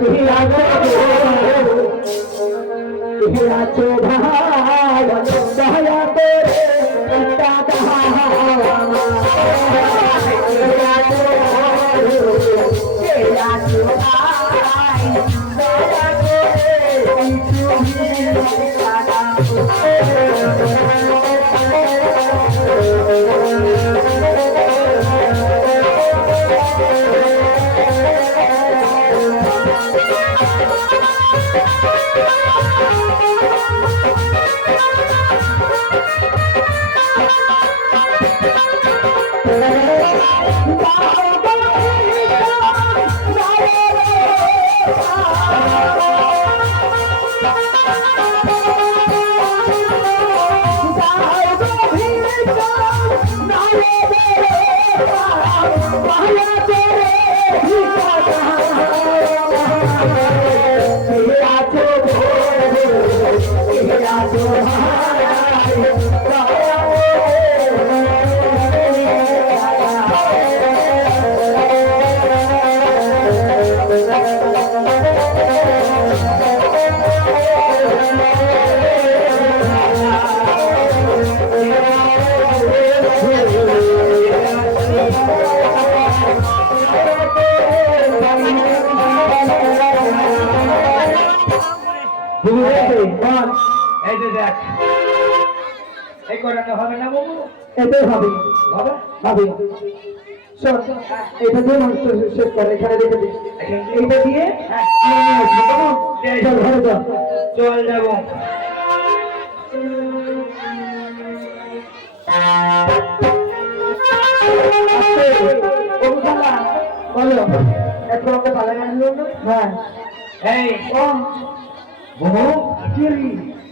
তুমি এই যে দেখ। এই করাটা হবে না বাবু? এটাই হবে। শোন এটা দিয়ে মানুষ শেষ করে এখানে রেখে দিস এইটা দিয়ে হ্যাঁ। চল ঘরে যা। চল যাব। বলো। একটু আমাকে হ্যাঁ। এই ও। বহু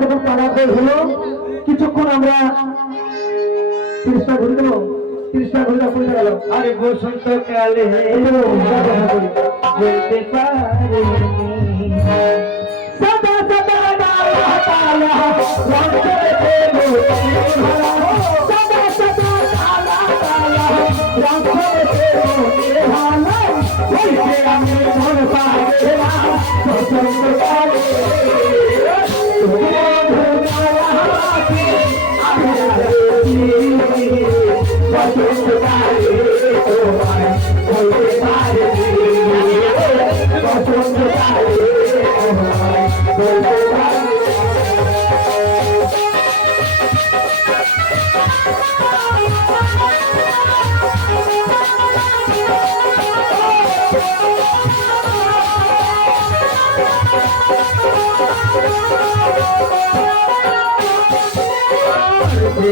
আমাদের এতক্ষণ হয়ে হলো কিছুক্ষণ আমরা তিরিশটা ঘুরে দেবো তিরিশটা ঘুরে দেওয়া পড়ে গেল আরে বসন্তকালে বলতে পারি সদা সদা ডালা ডালা রঙে দেবো সদা সদা ডালা ডালা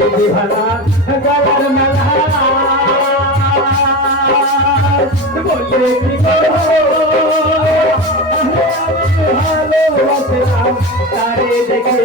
দেখি ভালা গলার মালা বলে কি ভালোবাসলাম তারে দেখে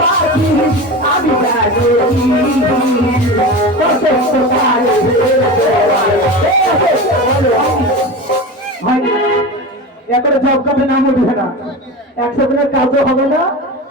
পাখি আমি এবারে জব নাম উঠবে না। একশো দিনের কাজও হবে না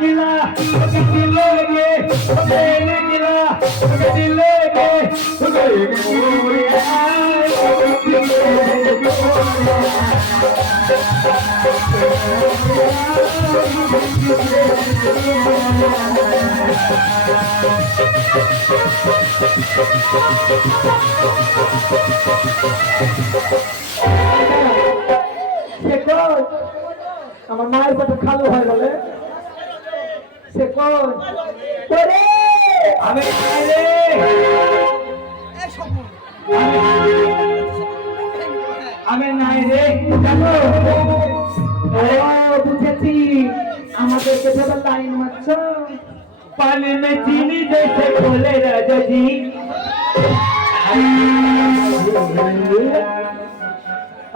मैं निकला वो गाड़ी लेके मैं निकला वो गाड़ी लेके कोई मोरिया সে কই আমার মায়ের কত খালু হয় বলে সে কই ওরে আমি রে আমি নাই রে জানো ও বুঝেছি আমাদেরকে ধরে লাইন মারছ पानी में चीनी जैसे खोले राजा जी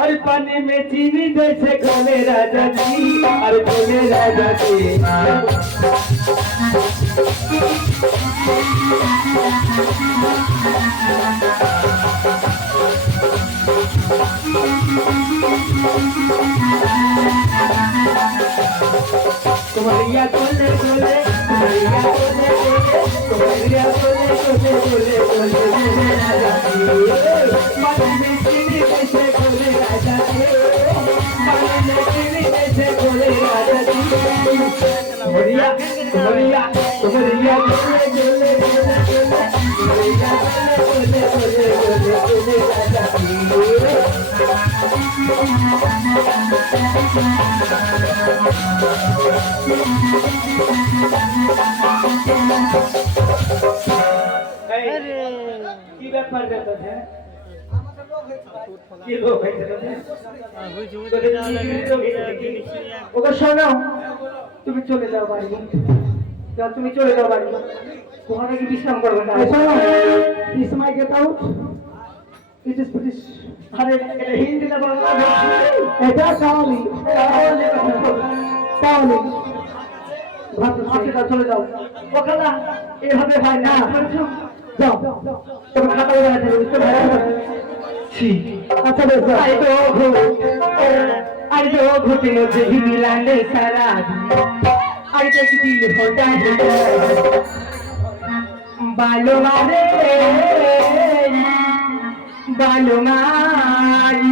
अरे पानी में चीनी जैसे खोले राजा जी। अरे खोले राजा जी, तुम्हारिया खोले खोले तुम्हारिया खोले खोले तुम्हारिया खोले खोले खोले खोले राजा जी। पानी में चीनी जैसे ব্যাপার ব্যাপার হ্যাঁ ওকে শোনো। তুমি চলে যাও বাড়ি। যা তুমি চলে যাও বাড়ি। তোমার কি বিশ্রাম করবে না Is my get out? It is British. আরে এটা হিন্দিতে বলো না? এটা কাওয়ালি কাওয়ালি ভাত চলে যাও। ও খালা এভাবে হয় না। যাও। তুমি খাতা বানাতে বুঝতে আচ্ছা বেশ। আরে তো আরে তো ঘুটে মধ্যে হিমিলান্ডে সারা আরে তো দিল হোটা বালো মারে বালো মারি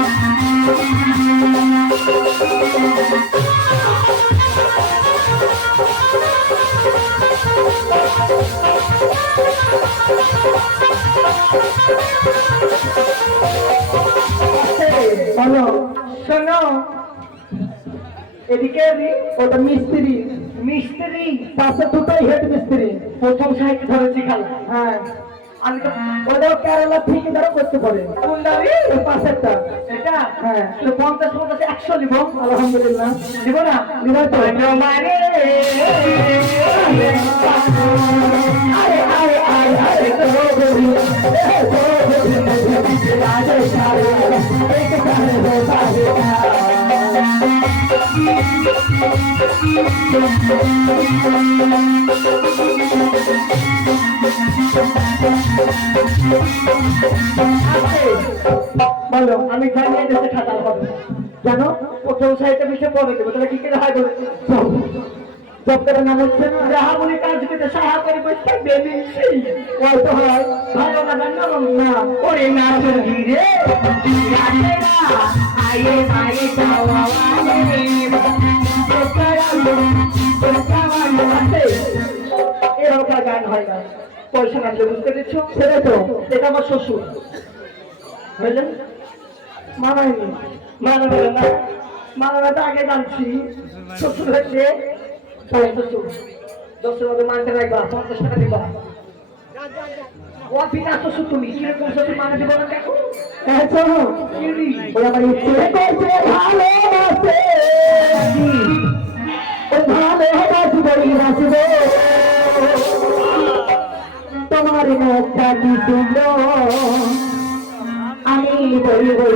এদিকে ওটা মিস্ত্রি। মিস্ত্রি? পাশে দুটাই হেড মিস্ত্রি। প্রথম সাহিত্য ধরেছি খালা। হ্যাঁ। আমি তো ওটাও কেরালা থেকে ধরো করতে পারে। কোন ওই পাশেরটা। এটা? হ্যাঁ। তো পঞ্চাশ পঞ্চাশ একশো নিব। আলহামদুলিল্লাহ। দিব না? নিবাই তো। আরে আরে আরে আরে তো গোবি তো। গোবি রাজে সারে এক সারে বলো, আমি জানি এটা খাতা হবে জানো প্রথম সাহিত্য বিষয়ে পড়ে দেবো, তাহলে কি করে হয় বলে? সাহা করে বসে দেবী হয়তো হয় ভালো না জানো না, ওরে না আয়ে আয়ে যাওয়া এরকম গান হয় না। পয়সা না বুঝতে পেরেছ? ছেড়ে তো এটা আমার শ্বশুর। বুঝলেন? মানায়নি। মানবে না। মানবে তো আগে জানছি শ্বশুর হচ্ছে পরে শ্বশুর। দশের মধ্যে মানতে রাখবা পঞ্চাশ টাকা দিবা। অবিনাশ শ্বশুর তুমি। কীরকম শ্বশুর মানাতে বলো দেখো। আমার ইচ্ছে। করছে ভালোবাসে। ওই তোমার মুখটা কি সুন্দর আমি বই বই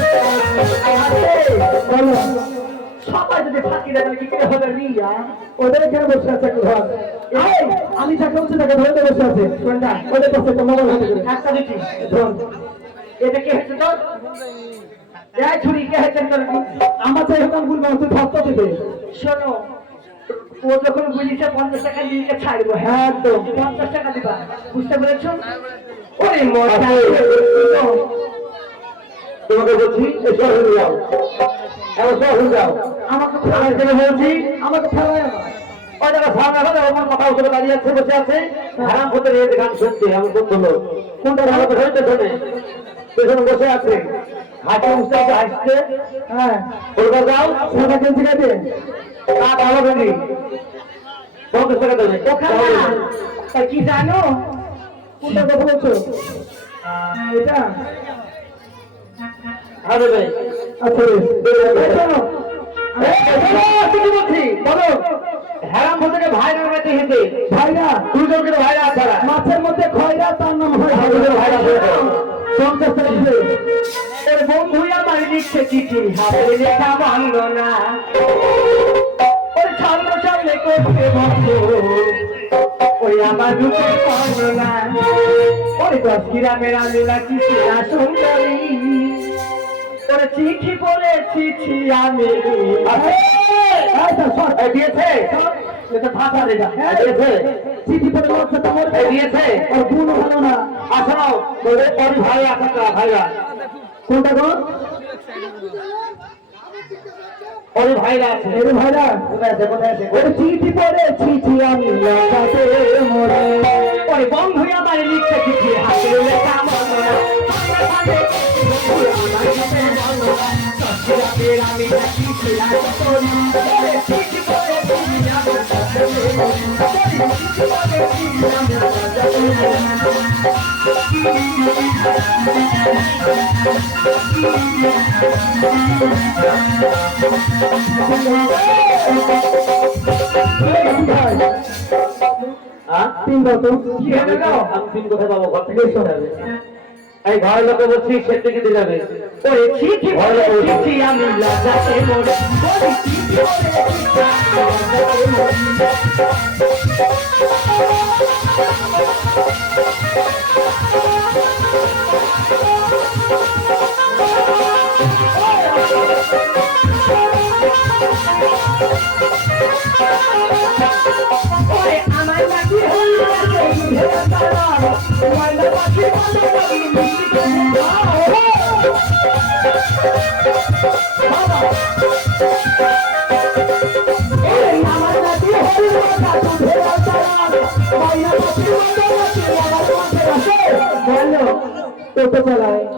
সবাই ফাঁকি দেয় কি করে হবে রিয়া ওদের এখানে বসে আছে একটা ঘর এই, আমি যাকে বলছি তাকে ধরতে বসে আছে। কোনটা ওদের কাছে একটা মোবাইল হাতে করে। একটা দিচ্ছি ধর। এটা কে হচ্ছে তোর? এই ছুরি কে হচ্ছে তোর? আমার চাই হতাম বলব তুই ভাবতে দিবে। শোনো ও যখন বুঝিছে পঞ্চাশ টাকা দিয়ে ছাড়বো হ্যাঁ একদম। পঞ্চাশ টাকা দিবা। বুঝতে পেরেছ? ওরে মশাই। বলছি শহরে যাও। এবার শহরে যাও। আমাকে বলছি? আমাকে ওই যারা সামনে মাথা উপরে দাঁড়িয়ে আছে বসে আছে। হারাম হতে গান বন্ধু লোক কোনটা? ভালো তো শোনে। পেছনে বসে আছে। হাঁটে উঠতে আছে হাসছে হ্যাঁ। যাও। সাদা কেজি খাইতে তা ভালো ভেঙে পঞ্চাশ টাকা দেবে। কি জানো? কোনটা কথা বলছো? এটা? হ্যাঁ দেবে আচ্ছা বলো। হ্যারাম থেকে ভাইরার কাছে হেঁটে ভাইরা দুজনকে ভাইরা ছাড়া মাছের মধ্যে খয়রা তার নাম হয় ভাইরা পঞ্চাশ টাকা এর বন্ধু আমার লিখছে চিঠি। হাতে লেখা ভাঙল না। ওই করতে বন্ধ। আমার না। দশ গ্রামের আমি নাকি সুন্দরী ওর চিঠি পড়ে চিঠি আমি। দিয়েছে। এটা ভাষা দেখা দিয়েছে। চিঠি পড়ে লক্ষ্য তোমার দিয়েছে। ওর গুণও ভালো না। আসো তোদের ওর ভাই আছে ভাইরা। কোনটা গো? ওর ভাইরা আছে। ভাইরা? কোথায় আছে কোথায় আছে? ওর চিঠি আমি। তিন কি হবে গো? আমি তিন কোথায় পাবো ঘর থেকে এই ঘরের লোকে বলছি সে থেকে দিয়ে যাবে ওরে চিঠি আমি। ওরে la